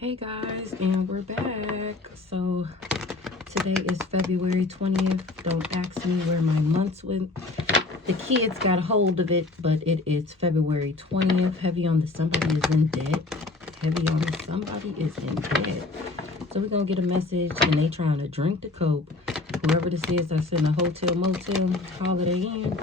Hey guys, and we're back. So today is February 20th. Don't ask me where my months went. The kids got a hold of it, but it is February 20th. Heavy on the somebody is in debt. Heavy on the somebody is in debt. So we're going to get a message, and they trying to drink the coke. Whoever this is that's in a hotel, motel, Holiday Inn.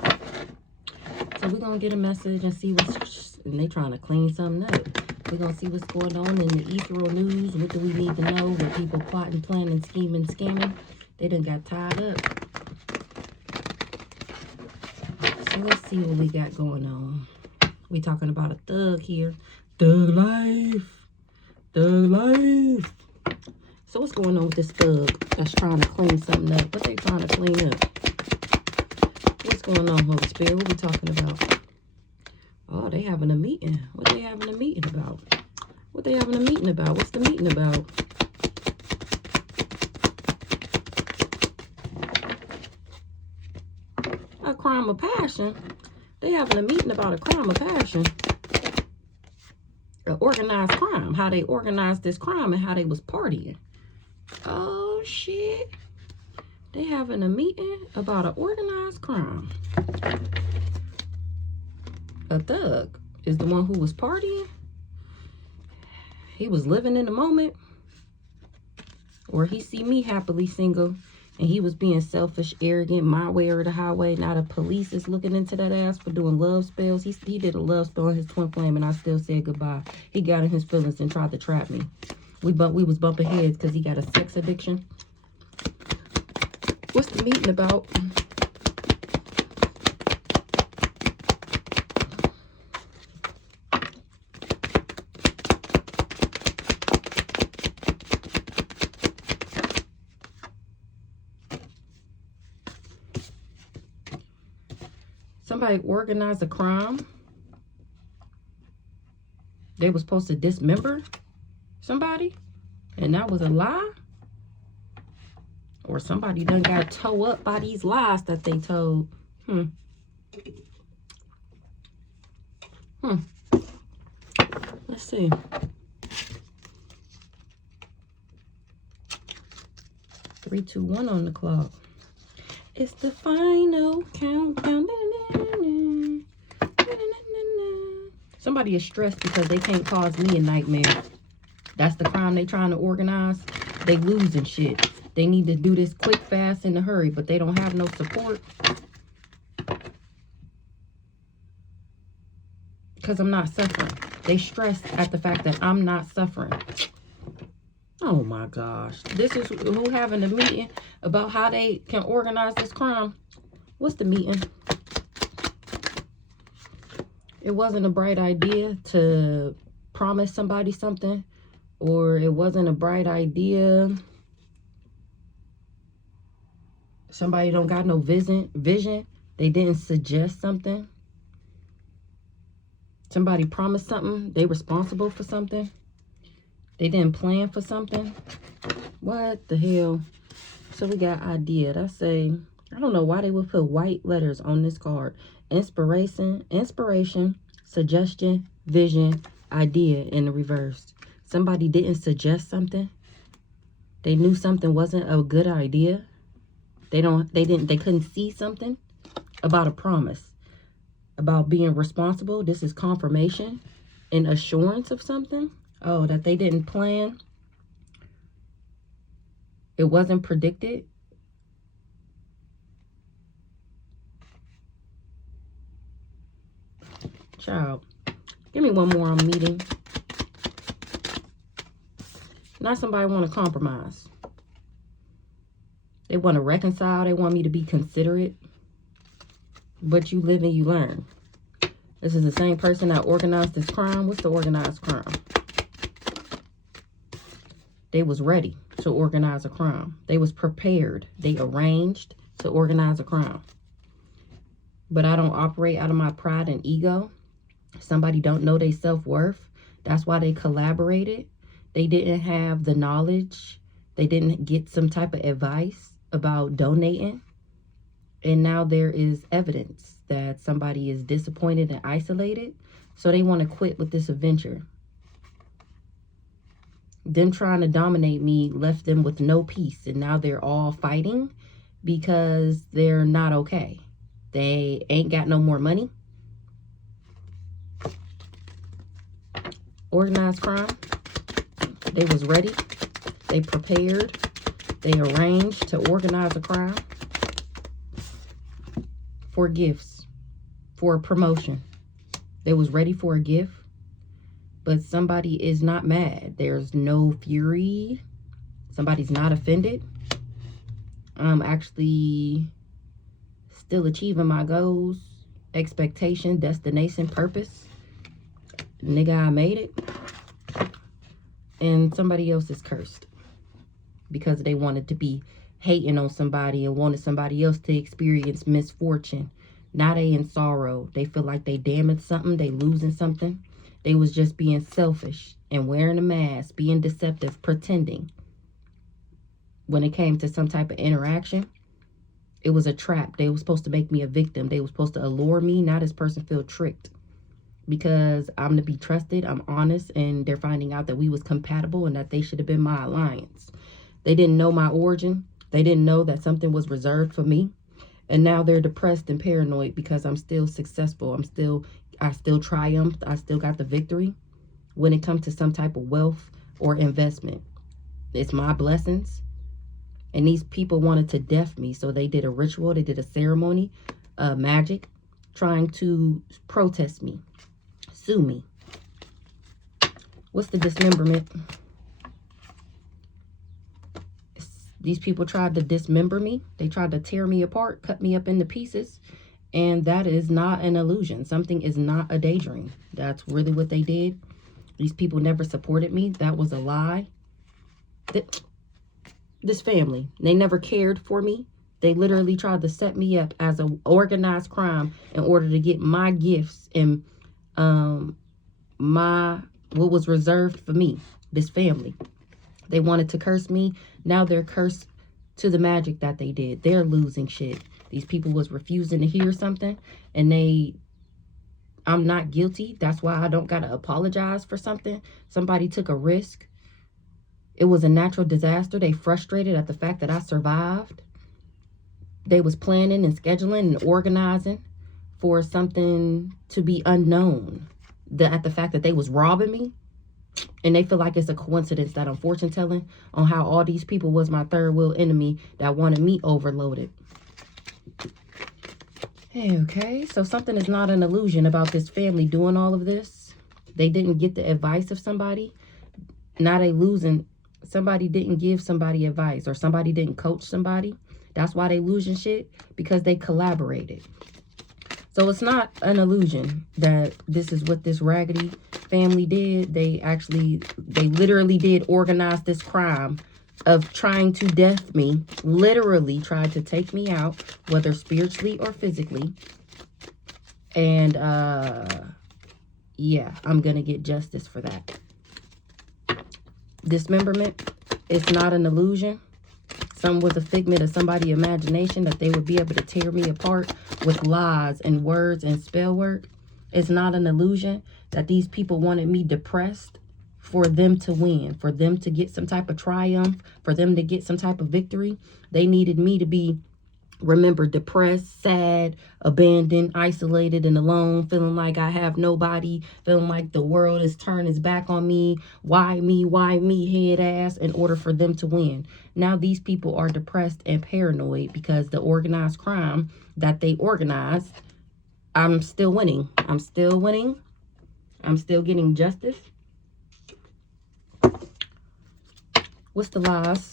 So we're going to get a message and see what's, and they trying to clean something up. We're going to see what's going on in the ethereal news. What do we need to know? What people plotting, planning, scheming, scamming. They done got tied up. So let's see what we got going on. We talking about a thug here. Thug life. Thug life. So what's going on with this thug that's trying to clean something up? What they trying to clean up? What's going on, Holy Spirit? What we talking about? Oh, they having a meeting. What they having a meeting about? What they having a meeting about? What's the meeting about? A crime of passion. They having a meeting about a crime of passion. An organized crime. How they organized this crime and how they was partying. Oh, shit. They having a meeting about an organized crime. A thug is the one who was partying. He was living in the moment. Or he see me happily single. And he was being selfish, arrogant, my way or the highway. Now the police is looking into that ass for doing love spells. He did a love spell on his twin flame, and I still said goodbye. He got in his feelings and tried to trap me. We was bumping heads because he got a sex addiction. What's the meeting about? Somebody organized a crime. They were supposed to dismember somebody, and that was a lie. Or somebody done got towed up by these lies that they told. Let's see. Three, two, one on the clock. It's the final countdown. Somebody is stressed because they can't cause me a nightmare. That's the crime they trying to organize. They losing shit. They need to do this quick, fast, in a hurry, but they don't have no support. Because I'm not suffering. They stressed at the fact that I'm not suffering. Oh my gosh. This is who having a meeting about how they can organize this crime. What's the meeting? It wasn't a bright idea to promise somebody something. Or it wasn't a bright idea. Somebody don't got no vision. They didn't suggest something. Somebody promised something. They responsible for something. They didn't plan for something. What the hell? So we got idea. I say, I don't know why they would put white letters on this card. Inspiration, suggestion, vision, idea in the reverse. Somebody didn't suggest something. They knew something wasn't a good idea. They couldn't see something about a promise, about being responsible. This is confirmation and assurance of something. Oh, that they didn't plan. It wasn't predicted. Child, give me one more on meeting. Now somebody want to compromise. They want to reconcile. They want me to be considerate. But you live and you learn. This is the same person that organized this crime. What's the organized crime? They was ready to organize a crime. They was prepared. They arranged to organize a crime. But I don't operate out of my pride and ego. Somebody don't know their self-worth. That's why they collaborated. They didn't have the knowledge. They didn't get some type of advice about donating. And now there is evidence that somebody is disappointed and isolated. So they want to quit with this adventure. Them trying to dominate me left them with no peace. And now they're all fighting because they're not okay. They ain't got no more money. Organized crime. They was ready. They prepared. They arranged to organize a crime for gifts, for a promotion. They was ready for a gift, but somebody is not mad. There's no fury. Somebody's not offended. I'm actually still achieving my goals, expectation, destination, purpose. Nigga, I made it. And somebody else is cursed because they wanted to be hating on somebody and wanted somebody else to experience misfortune. Now they in sorrow. They feel like they damaged something. They losing something. They was just being selfish and wearing a mask, being deceptive, pretending. When it came to some type of interaction, it was a trap. They were supposed to make me a victim. They were supposed to allure me. Now this person feel tricked because I'm to be trusted. I'm honest, and they're finding out that we was compatible and that they should have been my alliance. They didn't know my origin. They didn't know that something was reserved for me. And now they're depressed and paranoid because I'm still successful. I still triumphed. I still got the victory when it comes to some type of wealth or investment. It's my blessings. And these people wanted to death me. So they did a ritual. They did a ceremony, magic, trying to protest me, sue me. What's the dismemberment? These people tried to dismember me. They tried to tear me apart, cut me up into pieces. And that is not an illusion. Something is not a daydream. That's really what they did. These people never supported me. That was a lie. This family, they never cared for me. They literally tried to set me up as an organized crime in order to get my gifts and what was reserved for me, this family. They wanted to curse me. Now they're cursed to the magic that they did. They're losing shit. These people was refusing to hear something, and I'm not guilty. That's why I don't gotta apologize for something. Somebody took a risk. It was a natural disaster. They frustrated at the fact that I survived. They was planning and scheduling and organizing for something to be unknown. At the fact that they was robbing me. And they feel like it's a coincidence that I'm fortune telling on how all these people was my third wheel enemy that wanted me overloaded. Okay, so something is not an illusion about this family doing all of this. They didn't get the advice of somebody. Now they losing. Somebody didn't give somebody advice, or somebody didn't coach somebody. That's why they losing shit, because they collaborated. So it's not an illusion that this is what this raggedy family did. They literally did organize this crime of trying to death me, literally tried to take me out, whether spiritually or physically. And yeah, I'm gonna get justice for that. Dismemberment, it's not an illusion. Some was a figment of somebody's imagination that they would be able to tear me apart with lies and words and spell work. It's not an illusion that these people wanted me depressed for them to win, for them to get some type of triumph, for them to get some type of victory. They needed me to be remembered depressed, sad, abandoned, isolated, and alone, feeling like I have nobody, feeling like the world is turned its back on me. Why me, head ass, in order for them to win. Now these people are depressed and paranoid because the organized crime that they organized, I'm still winning. I'm still winning. I'm still getting justice. What's the lies?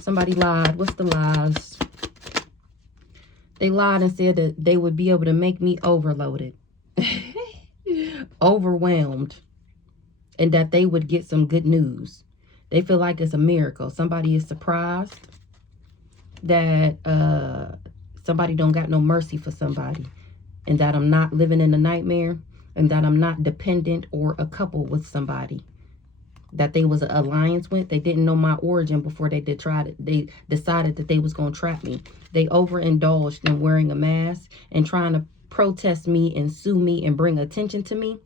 Somebody lied. What's the lies? They lied and said that they would be able to make me overloaded, overwhelmed, and that they would get some good news. They feel like it's a miracle. Somebody is surprised that somebody don't got no mercy for somebody, and that I'm not living in a nightmare, and that I'm not dependent or a couple with somebody that they was an alliance with. They didn't know my origin before they decided that they was going to trap me. They overindulged in wearing a mask and trying to protest me and sue me and bring attention to me.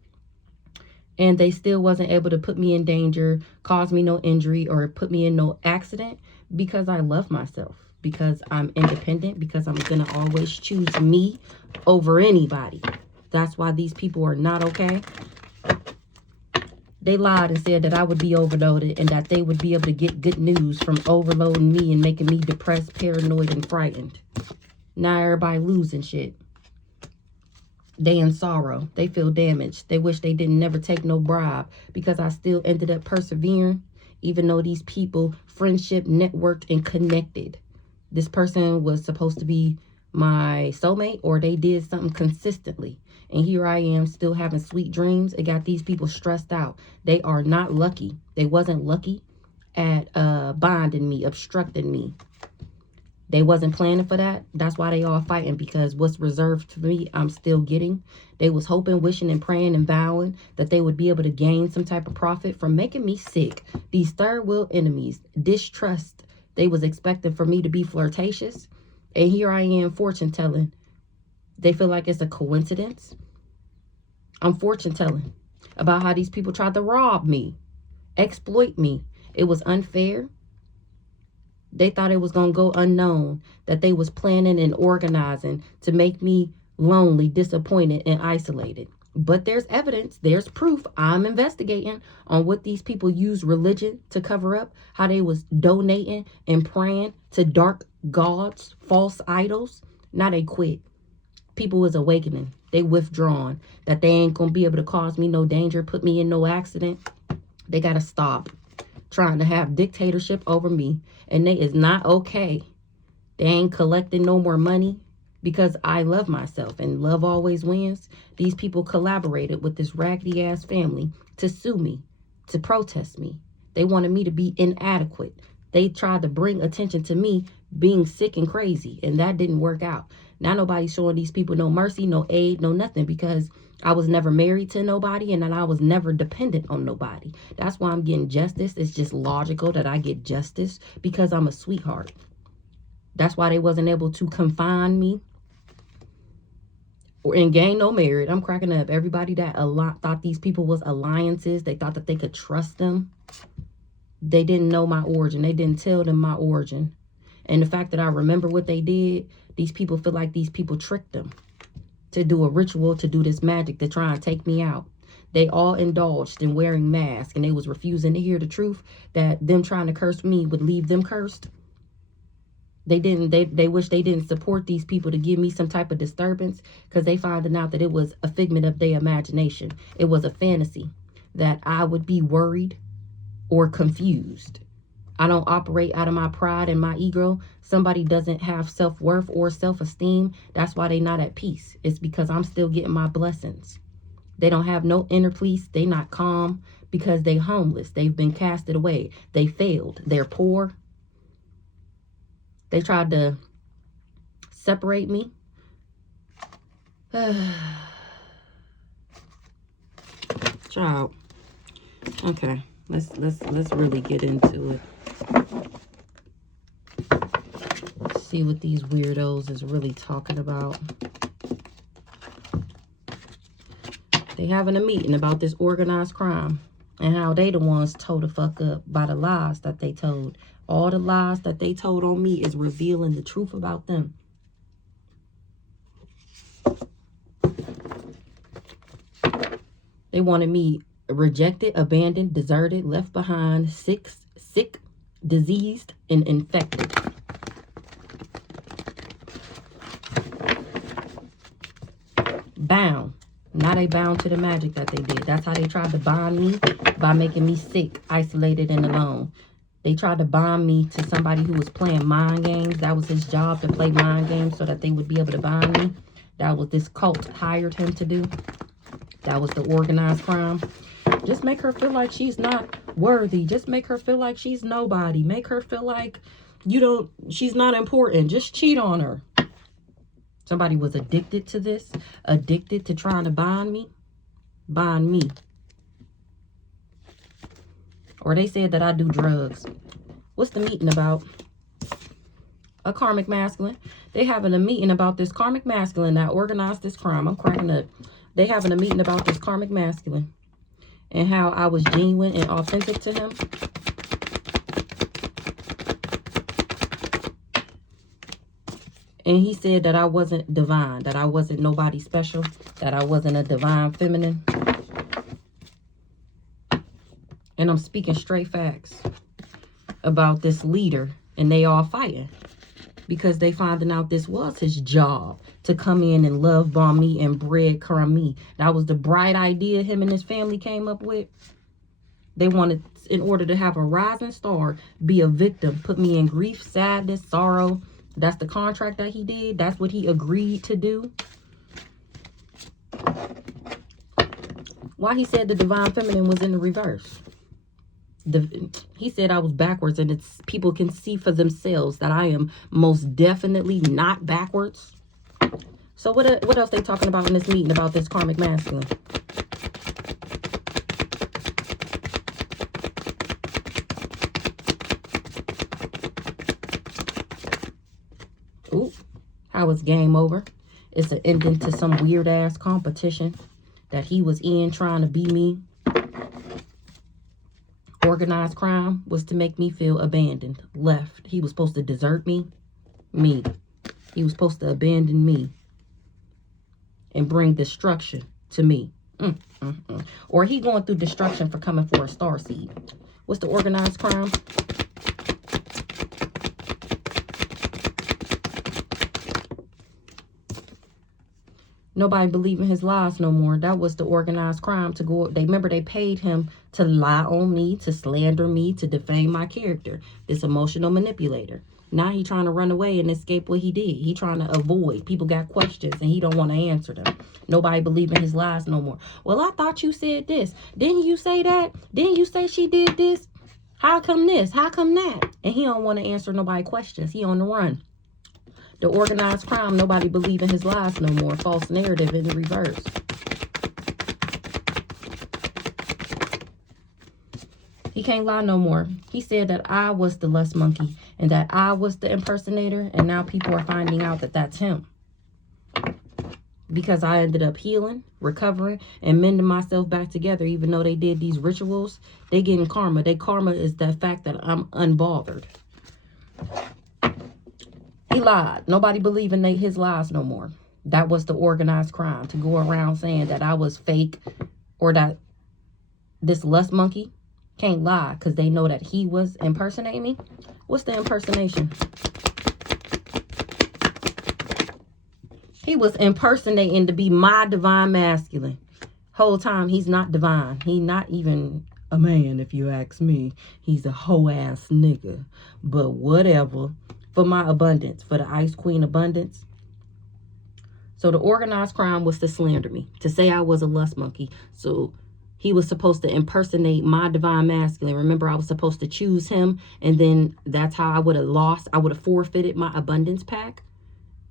and they still wasn't able to put me in danger, cause me no injury, or put me in no accident, because I love myself, because I'm independent, because I'm gonna always choose me over anybody. That's why these people are not okay. They lied and said that I would be overloaded and that they would be able to get good news from overloading me and making me depressed, paranoid, and frightened. Now everybody losing shit. They in sorrow. They feel damaged. They wish they didn't never take no bribe, because I still ended up persevering, even though these people friendship, networked, and connected. This person was supposed to be my soulmate, or they did something consistently. And here I am still having sweet dreams. It got these people stressed out. They are not lucky. They wasn't lucky at bonding me, obstructing me. They wasn't planning for that. That's why they all fighting, because what's reserved to me, I'm still getting. They was hoping, wishing, and praying and vowing that they would be able to gain some type of profit from making me sick. These third world enemies, distrust. They was expecting for me to be flirtatious. And here I am, fortune telling. They feel like it's a coincidence. I'm fortune telling about how these people tried to rob me, exploit me. It was unfair. They thought it was going to go unknown, that they was planning and organizing to make me lonely, disappointed, and isolated. But there's evidence, there's proof. I'm investigating on what these people use religion to cover up, how they was donating and praying to dark gods, false idols. Now they quit. People was awakening. They withdrawn, that they ain't going to be able to cause me no danger, put me in no accident. They got to stop trying to have dictatorship over me. And they is not okay. They ain't collecting no more money, because I love myself and love always wins. These people collaborated with this raggedy ass family to sue me, to protest me. They wanted me to be inadequate. They tried to bring attention to me being sick and crazy, and that didn't work out. Now nobody's showing these people no mercy, no aid, no nothing, because I was never married to nobody, and then I was never dependent on nobody. That's why I'm getting justice. It's just logical that I get justice, because I'm a sweetheart. That's why they wasn't able to confine me or and gain no merit. I'm cracking up. Everybody that thought these people was alliances, they thought that they could trust them. They didn't know my origin. They didn't tell them my origin. And the fact that I remember what they did, these people feel like these people tricked them to do a ritual, to do this magic, to try and take me out. They all indulged in wearing masks, and they was refusing to hear the truth, that them trying to curse me would leave them cursed. They wish they didn't support these people to give me some type of disturbance, because they finding out that it was a figment of their imagination. It was a fantasy that I would be worried or confused. I don't operate out of my pride and my ego. Somebody doesn't have self-worth or self-esteem. That's why they not at peace. It's because I'm still getting my blessings. They don't have no inner peace. They not calm, because they homeless. They've been casted away. They failed. They're poor. They tried to separate me. Child. Okay. Let's really get into it. See what these weirdos is really talking about. They having a meeting about this organized crime and how they the ones told the fuck up by the lies that they told. All the lies that they told on me is revealing the truth about them. They wanted me rejected, abandoned, deserted, left behind, sick, diseased, and infected. Bound. Now they bound to the magic that they did. That's how they tried to bond me, by making me sick, isolated, and alone. They tried to bond me to somebody who was playing mind games. That was his job, to play mind games so that they would be able to bond me. That was this cult hired him to do. That was the organized crime. Just make her feel like she's not worthy. Just make her feel like she's nobody. Make her feel like she's not important. Just cheat on her. Somebody was addicted to this, addicted to trying to bond me. Bond me. Or they said that I do drugs. What's the meeting about? A karmic masculine. They having a meeting about this karmic masculine that organized this crime. I'm cracking up. They having a meeting about this karmic masculine. and how I was genuine and authentic to him. And he said that I wasn't divine, that I wasn't nobody special, that I wasn't a divine feminine. And I'm speaking straight facts about this leader, and they all fighting because they finding out this was his job, to come in and love bomb me and breadcrumb me. That was the bright idea him and his family came up with. They wanted, in order to have a rising star, be a victim, put me in grief, sadness, sorrow. That's the contract that he did. That's what he agreed to do. Why he said the divine feminine was in the reverse. He said I was backwards, and it's people can see for themselves that I am most definitely not backwards. So what else they talking about in this meeting about this karmic masculine? Ooh, how it's game over. It's an ending to some weird ass competition that he was in trying to be me. Organized crime was to make me feel abandoned, left. He was supposed to desert me. He was supposed to abandon me and bring destruction to me. Or he going through destruction for coming for a star seed. What's the organized crime? Nobody believe in his lies no more. That was the organized crime to go. They remember they paid him to lie on me, to slander me, to defame my character. This emotional manipulator. Now he trying to run away and escape what he did. He trying to avoid. People got questions and he don't want to answer them. Nobody believe in his lies no more. Well, I thought you said this. Didn't you say that? Didn't you say she did this? How come this? How come that? And he don't want to answer nobody questions. He on the run. The organized crime, nobody believe in his lies no more. False narrative in the reverse. He can't lie no more. He said that I was the lust monkey and that I was the impersonator. And now people are finding out that that's him. Because I ended up healing, recovering, and mending myself back together. Even though they did these rituals, they getting karma. Their karma is the fact that I'm unbothered. He lied. Nobody believe in his lies no more. That was the organized crime, to go around saying that I was fake, or that this lust monkey can't lie because they know that he was impersonating me. What's the impersonation? He was impersonating to be my divine masculine. Whole time he's not divine. He not even a man, if you ask me. He's a hoe ass nigga. But whatever. For my abundance, for the Ice Queen abundance. So the organized crime was to slander me, to say I was a lust monkey. So he was supposed to impersonate my divine masculine. Remember, I was supposed to choose him, and then that's how I would have lost. I would have forfeited my abundance pack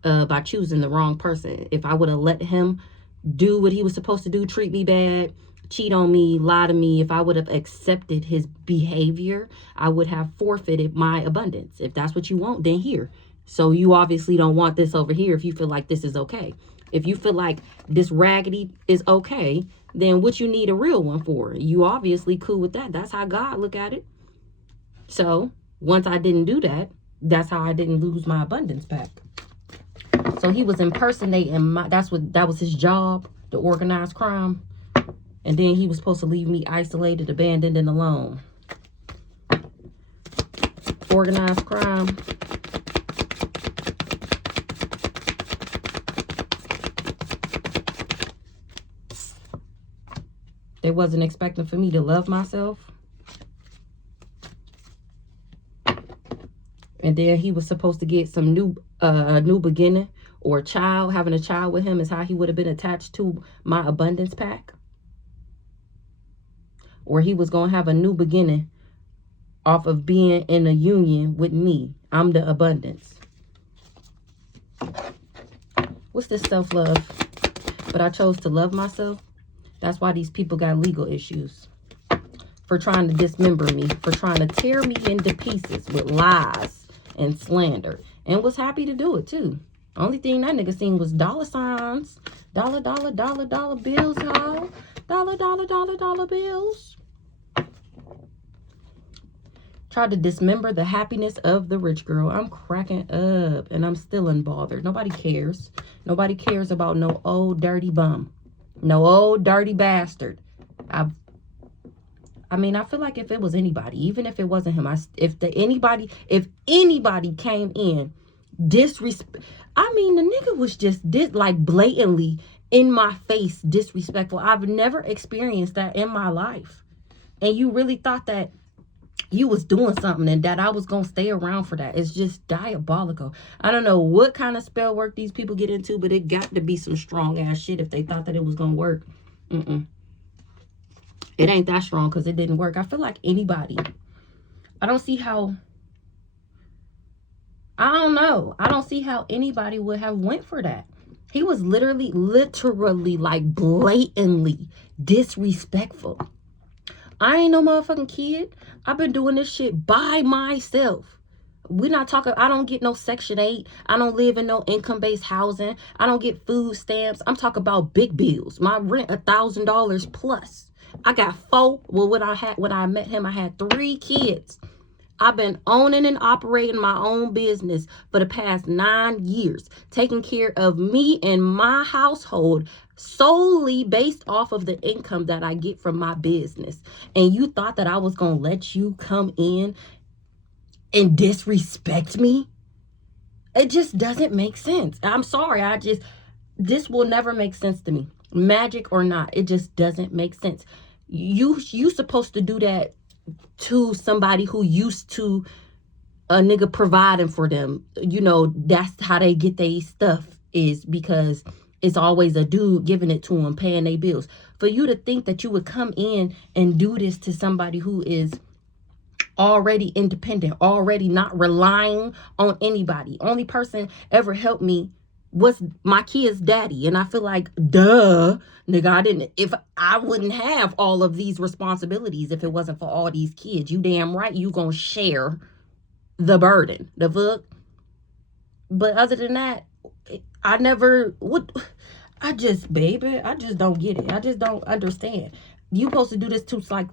by choosing the wrong person. If I would have let him do what he was supposed to do, treat me bad, cheat on me, lie to me, if I would have accepted his behavior, I would have forfeited my abundance. If that's what you want, then here. So you obviously don't want this over here if you feel like this is okay. If you feel like this raggedy is okay, then what you need a real one for? You obviously cool with that. That's how God look at it. So once I didn't do that, that's how I didn't lose my abundance pack. So he was impersonating that was his job, the organized crime. And then he was supposed to leave me isolated, abandoned, and alone. Organized crime. They wasn't expecting for me to love myself. And then he was supposed to get some new beginning, or a child. Having a child with him is how he would have been attached to my abundance pack. Or he was going to have a new beginning off of being in a union with me. I'm the abundance. What's this self-love? But I chose to love myself. That's why these people got legal issues. For trying to dismember me. For trying to tear me into pieces with lies and slander. And was happy to do it too. Only thing that nigga seen was dollar signs. Dollar bills, y'all. Dollar bills. Tried to dismember the happiness of the rich girl. I'm cracking up and I'm still unbothered. Nobody cares. Nobody cares about no old dirty bum. No old dirty bastard. I mean, I feel like if it was anybody, even if it wasn't him, if anybody came in disrespect, I mean, the nigga was just like blatantly in my face disrespectful. I've never experienced that in my life. And you really thought that you was doing something and that I was gonna stay around for that. It's just diabolical. I don't know what kind of spell work these people get into, but it got to be some strong ass shit if they thought that it was gonna work. It ain't that strong because it didn't work. I feel like anybody, I don't see how, I don't know. I don't see how anybody would have went for that. He was literally like blatantly disrespectful. I ain't no motherfucking kid. I've been doing this shit by myself. We're not talking, I don't get no Section 8. I don't live in no income-based housing. I don't get food stamps. I'm talking about big bills. My rent, $1,000 plus. I got 4. Well, when I met him, I had 3 kids. I've been owning and operating my own business for the past 9 years, taking care of me and my household solely based off of the income that I get from my business. And you thought that I was going to let you come in and disrespect me? It just doesn't make sense. I'm sorry. This will never make sense to me. Magic or not, it just doesn't make sense. You supposed to do that to somebody who used to a nigga providing for them. You know, that's how they get their stuff, is because it's always a dude giving it to them, paying their bills. For you to think that you would come in and do this to somebody who is already independent, already not relying on anybody. Only person ever helped me was my kid's daddy. And I feel like, duh, nigga, I wouldn't have all of these responsibilities if it wasn't for all these kids. You damn right you gonna share the burden. The fuck? But other than that, I just don't get it. I just don't understand. You supposed to do this to like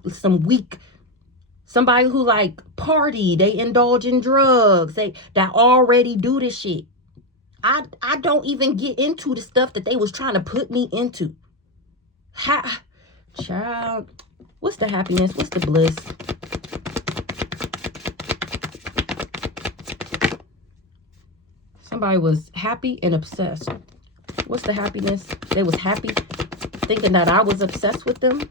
somebody who like party, they indulge in drugs, that already do this shit. I don't even get into the stuff that they was trying to put me into. Child, what's the happiness? What's the bliss? Somebody was happy and obsessed. What's the happiness? They was happy thinking that I was obsessed with them.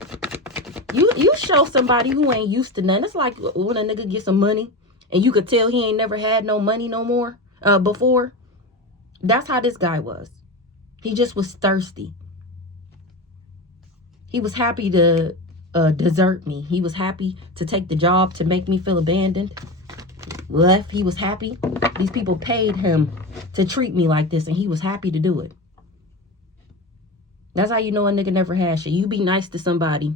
You show somebody who ain't used to nothing. It's like when a nigga gets some money and you could tell he ain't never had no money no more before. That's how this guy was. He just was thirsty. He was happy to desert me. He was happy to take the job to make me feel abandoned. Left. He was happy. These people paid him to treat me like this, and he was happy to do it. That's how you know a nigga never had shit. You be nice to somebody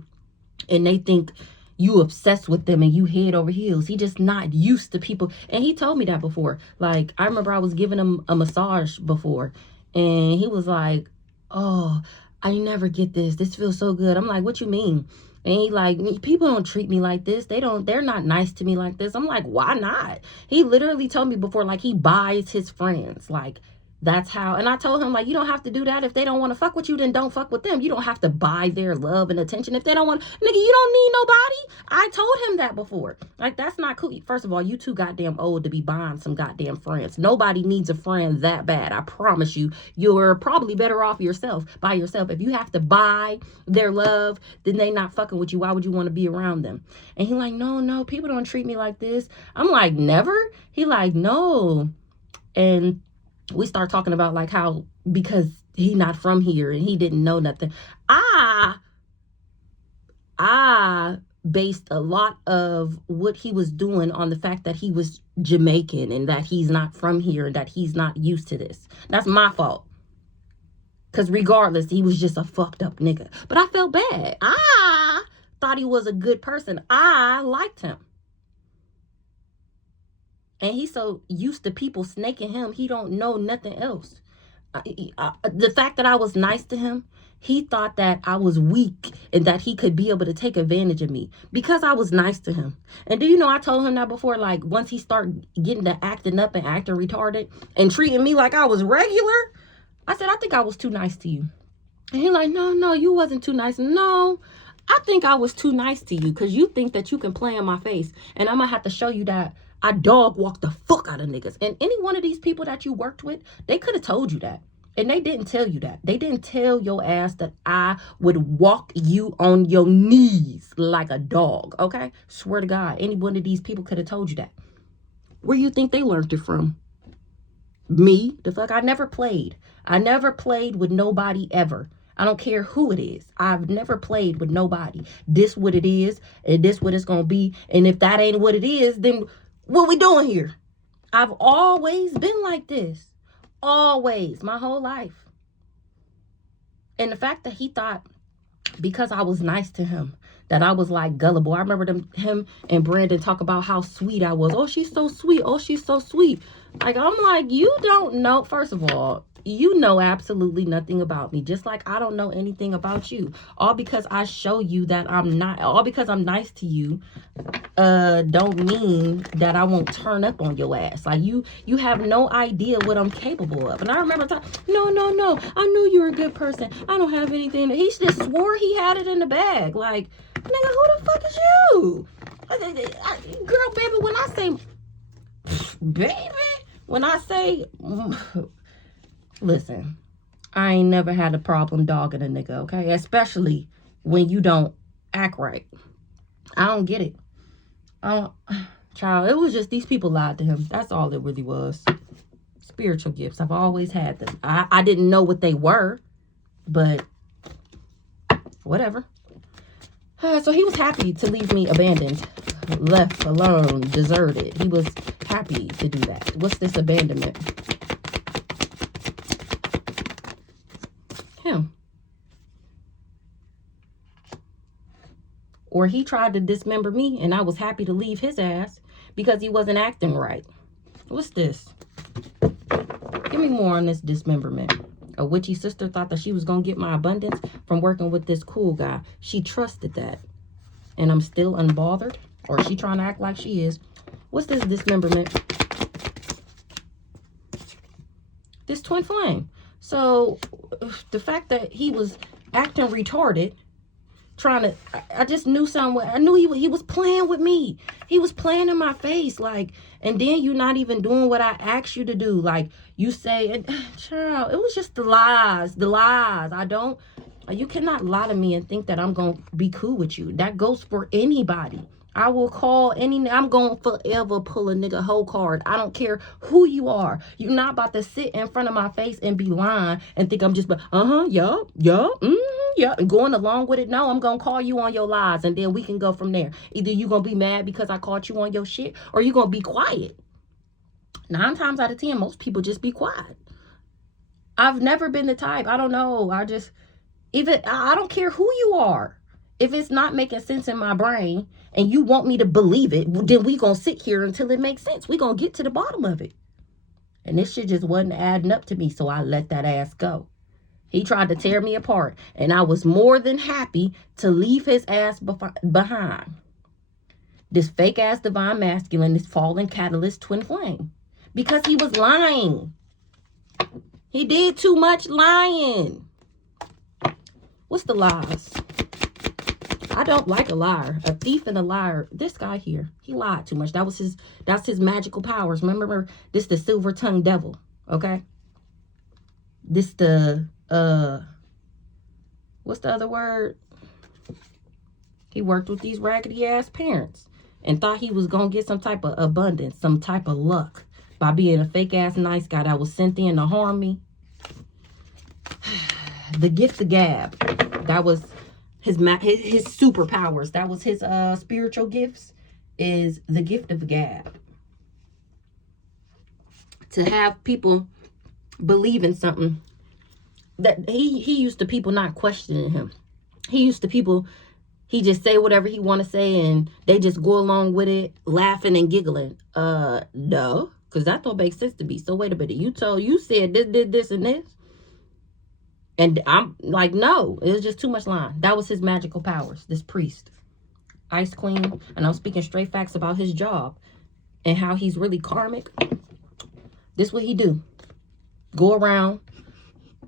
and they think you obsessed with them and you head over heels. He just not used to people. And he told me that before. Like, I remember I was giving him a massage before and he was like, oh, I never get this. This feels so good. I'm like, what you mean? And he like, people don't treat me like this. They're not nice to me like this. I'm like, why not? He literally told me before, like, he buys his friends. Like, that's how. And I told him, like, you don't have to do that. If they don't want to fuck with you, then don't fuck with them. You don't have to buy their love and attention. If they don't want, nigga, you don't need nobody. I told him that before. Like, that's not cool. First of all, you too goddamn old to be buying some goddamn friends. Nobody needs a friend that bad. I promise you. You're probably better off by yourself. If you have to buy their love, then they not fucking with you. Why would you want to be around them? And he like, no, people don't treat me like this. I'm like, never? He like, no. And we start talking about like how, because he not from here and he didn't know nothing. I based a lot of what he was doing on the fact that he was Jamaican and that he's not from here and that he's not used to this. That's my fault. Because regardless, he was just a fucked up nigga. But I felt bad. I thought he was a good person. I liked him. And he's so used to people snaking him, he don't know nothing else. The fact that I was nice to him, He thought that I was weak and that he could be able to take advantage of me because I was nice to him. And do you know, I told him that before, like once he started getting to acting up and acting retarded and treating me like I was regular, I said, I think I was too nice to you. And he's like, no, you wasn't too nice. No, I think I was too nice to you because you think that you can play in my face. And I'm going to have to show you that I dog walk the fuck out of niggas. And any one of these people that you worked with, they could have told you that. And they didn't tell you that. They didn't tell your ass that I would walk you on your knees like a dog, okay? Swear to God, any one of these people could have told you that. Where you think they learned it from? Me? The fuck? I never played. I never played with nobody ever. I don't care who it is. I've never played with nobody. This what it is, and this what it's gonna be. And if that ain't what it is, then what we doing here? I've always been like this. Always, my whole life. And the fact that he thought because I was nice to him that I was like gullible. I remember him and Brandon talk about how sweet I was. Oh, she's so sweet. Oh, she's so sweet. Like, I'm like, you don't know. First of all, you know absolutely nothing about me, just like I don't know anything about you. All because I show you that I'm not, all because I'm nice to you, don't mean that I won't turn up on your ass. Like, you have no idea what I'm capable of. And I remember talking, no, I knew you were a good person. I don't have anything. He just swore he had it in the bag. Like, nigga, who the fuck is you? Girl, baby, when I say, listen, I ain't never had a problem dogging a nigga, okay? Especially when you don't act right. I don't get it. Child, it was just these people lied to him. That's all it really was. Spiritual gifts. I've always had them. I didn't know what they were, but whatever. So he was happy to leave me abandoned, left alone, deserted. He was happy to do that. What's this abandonment? Him. Or he tried to dismember me and I was happy to leave his ass because he wasn't acting right. What's this? Give me more on this dismemberment. A witchy sister thought that she was going to get my abundance from working with this cool guy. She trusted that. And I'm still unbothered. Or is she trying to act like she is? What's this dismemberment? This twin flame. So the fact that he was acting retarded, trying to, I just knew something. I knew he was playing with me. He was playing in my face, like, and then you not even doing what I asked you to do. Like, you say, and child, it was just the lies. You cannot lie to me and think that I'm going to be cool with you. That goes for anybody. I will call I'm going to forever pull a nigga whole card. I don't care who you are. You're not about to sit in front of my face and be lying and think I'm just, yeah, and going along with it. No, I'm going to call you on your lies and then we can go from there. Either you going to be mad because I caught you on your shit or you going to be quiet. 9 times out of 10, most people just be quiet. I've never been the type. I don't know. I don't care who you are. If it's not making sense in my brain and you want me to believe it, then we going to sit here until it makes sense. We going to get to the bottom of it. And this shit just wasn't adding up to me, so I let that ass go. He tried to tear me apart, and I was more than happy to leave his ass behind. This fake-ass divine masculine, this fallen catalyst twin flame. Because he was lying. He did too much lying. What's the lies? I don't like a liar. A thief and a liar. This guy here, he lied too much. That's his magical powers. Remember, this the silver-tongued devil, okay? This the, what's the other word? He worked with these raggedy-ass parents and thought he was going to get some type of abundance, some type of luck by being a fake-ass nice guy that was sent in to harm me. The gift of gab. That was his superpowers. That was his spiritual gifts, is the gift of gab. To have people believe in something that he used to people not questioning him. He used to people, he just say whatever he want to say and they just go along with it, laughing and giggling. No, because that don't make sense to me. So wait a minute, you said this, and this. And I'm like, no, it was just too much lying. That was his magical powers, this priest. Ice Queen. And I'm speaking straight facts about his job and how he's really karmic. This what he do. Go around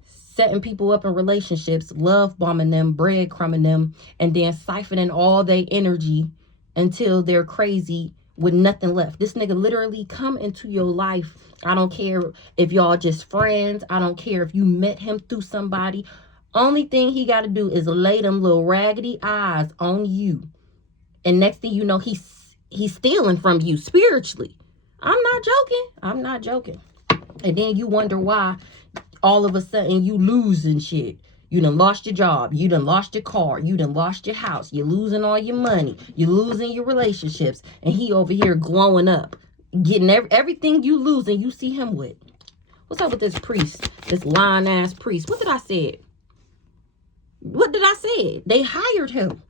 setting people up in relationships, love bombing them, breadcrumbing them, and then siphoning all their energy until they're crazy with nothing left. This nigga literally come into your life. I don't care if y'all just friends. I don't care if you met him through somebody. Only thing he got to do is lay them little raggedy eyes on you. And next thing you know, he's stealing from you spiritually. I'm not joking. I'm not joking. And then you wonder why all of a sudden you losing shit. You done lost your job. You done lost your car. You done lost your house. You're losing all your money. You're losing your relationships. And he over here glowing up. Getting everything you losing, you see him with. What's up with this priest? This lying ass priest. What did I say? What did I say? They hired him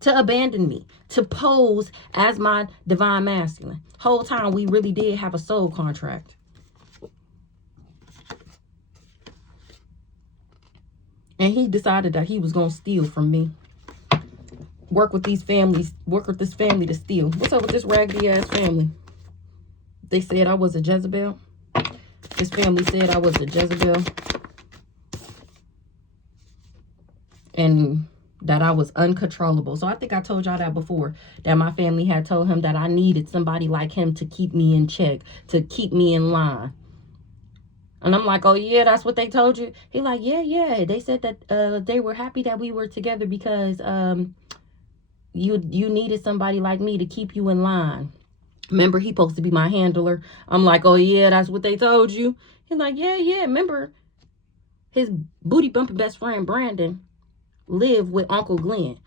to abandon me, to pose as my divine masculine. Whole time we really did have a soul contract. And he decided that he was going to steal from me. Work with this family to steal. What's up with this raggedy ass family? They said I was a Jezebel. This family said I was a Jezebel. And that I was uncontrollable. So I think I told y'all that before. That my family had told him that I needed somebody like him to keep me in check. To keep me in line. And I'm like, oh, yeah, that's what they told you? He like, yeah. They said that they were happy that we were together because you needed somebody like me to keep you in line. Remember, he supposed to be my handler. I'm like, oh, yeah, that's what they told you? He's like, yeah. Remember, his booty bumping best friend, Brandon, lived with Uncle Glenn.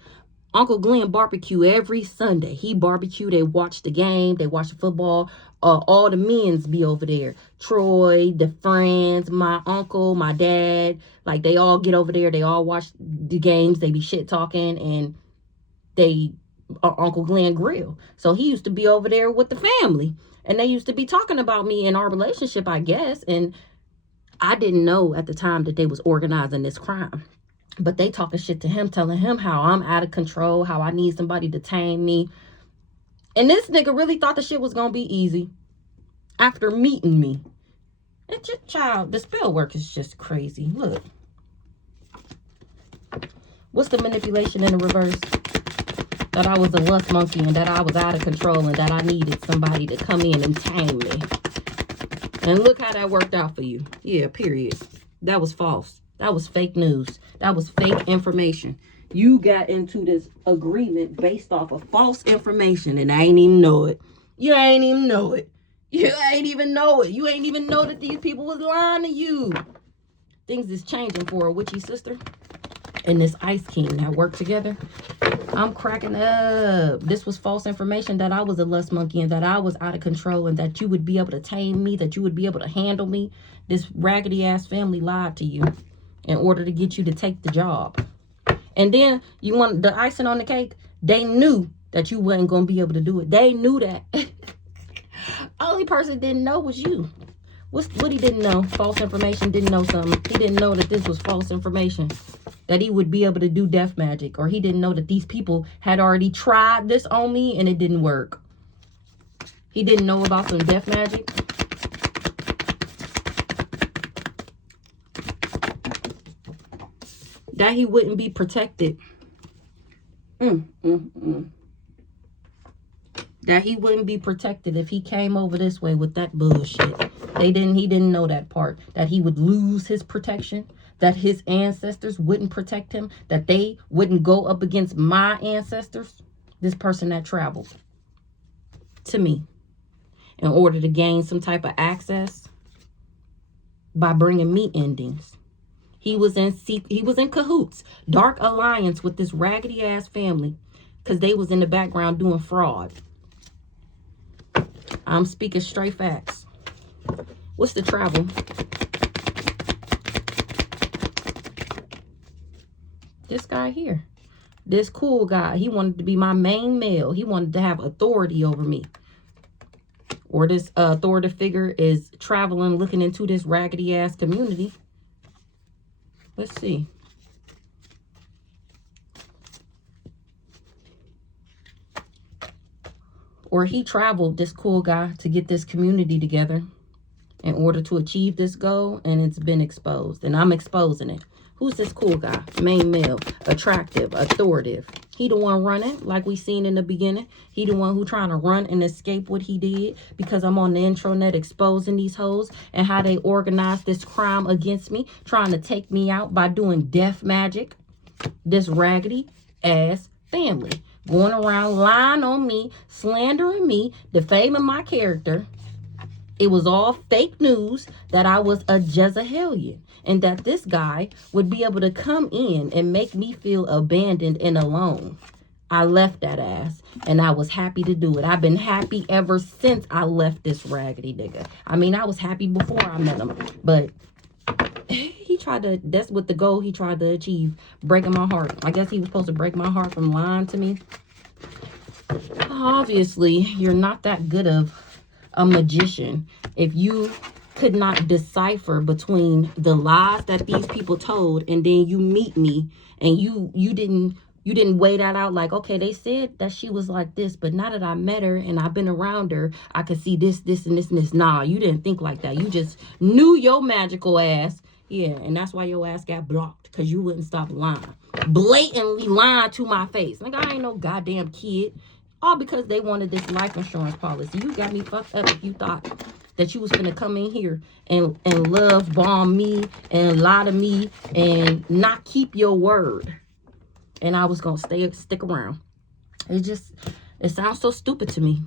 Uncle Glenn barbecue every Sunday. He barbecue. They watch the game. They watch the football. All the men's be over there. Troy, the friends, my uncle, my dad. Like, they all get over there. They all watch the games. They be shit talking. And they, Uncle Glenn grill. So he used to be over there with the family. And they used to be talking about me and our relationship, I guess. And I didn't know at the time that they was organizing this crime. But they talking shit to him, telling him how I'm out of control, how I need somebody to tame me. And this nigga really thought the shit was going to be easy after meeting me. It's just, child, the spell work is just crazy. Look. What's the manipulation in the reverse? That I was a lust monkey and that I was out of control and that I needed somebody to come in and tame me. And look how that worked out for you. Yeah, period. That was false. That was fake news. That was fake information. You got into this agreement based off of false information and I ain't even know it. You ain't even know it. You ain't even know it. You ain't even know that these people was lying to you. Things is changing for a witchy sister and this Ice King that work together. I'm cracking up. This was false information that I was a lust monkey and that I was out of control and that you would be able to tame me, that you would be able to handle me. This raggedy ass family lied to you in order to get you to take the job. And then you want the icing on the cake. They knew that you wasn't going to be able to do it. They knew that. Only person didn't know was you. What he didn't know? False information. Didn't know something. He didn't know that this was false information. That he would be able to do death magic. Or he didn't know that these people had already tried this on me and it didn't work. He didn't know about some death magic. That he wouldn't be protected. That he wouldn't be protected if he came over this way with that bullshit. He didn't know that part. That he would lose his protection. That his ancestors wouldn't protect him. That they wouldn't go up against my ancestors. This person that traveled to me in order to gain some type of access by bringing me endings. He was in cahoots, dark alliance with this raggedy ass family because they was in the background doing fraud. I'm speaking straight facts. What's the travel? This guy here. This cool guy. He wanted to be my main male. He wanted to have authority over me. Or this authoritative figure is traveling, looking into this raggedy ass community. Let's see. Or he traveled, this cool guy, to get this community together in order to achieve this goal, and it's been exposed. And I'm exposing it. Who's this cool guy? Main male, attractive, authoritative. He the one running, like we seen in the beginning. He the one who trying to run and escape what he did, because I'm on the intranet exposing these hoes and how they organized this crime against me, trying to take me out by doing death magic. This raggedy ass family going around lying on me, slandering me, defaming my character. It was all fake news that I was a Jezebelian, and that this guy would be able to come in and make me feel abandoned and alone. I left that ass, and I was happy to do it. I've been happy ever since I left this raggedy nigga. I mean, I was happy before I met him, but he tried to, that's what the goal he tried to achieve, breaking my heart. I guess he was supposed to break my heart from lying to me. Obviously, you're not that good of a magician if you could not decipher between the lies that these people told, and then you meet me and you didn't weigh that out like, okay, they said that she was like this, but now that I met her and I've been around her, I could see this, this, and this, and this. Nah, you didn't think like that. You just knew your magical ass. Yeah, and that's why your ass got blocked, because you wouldn't stop lying. Blatantly lying to my face. Like, I ain't no goddamn kid. All because they wanted this life insurance policy. You got me fucked up if you thought that you was gonna come in here and love bomb me and lie to me and not keep your word. And I was gonna stick around. It sounds so stupid to me.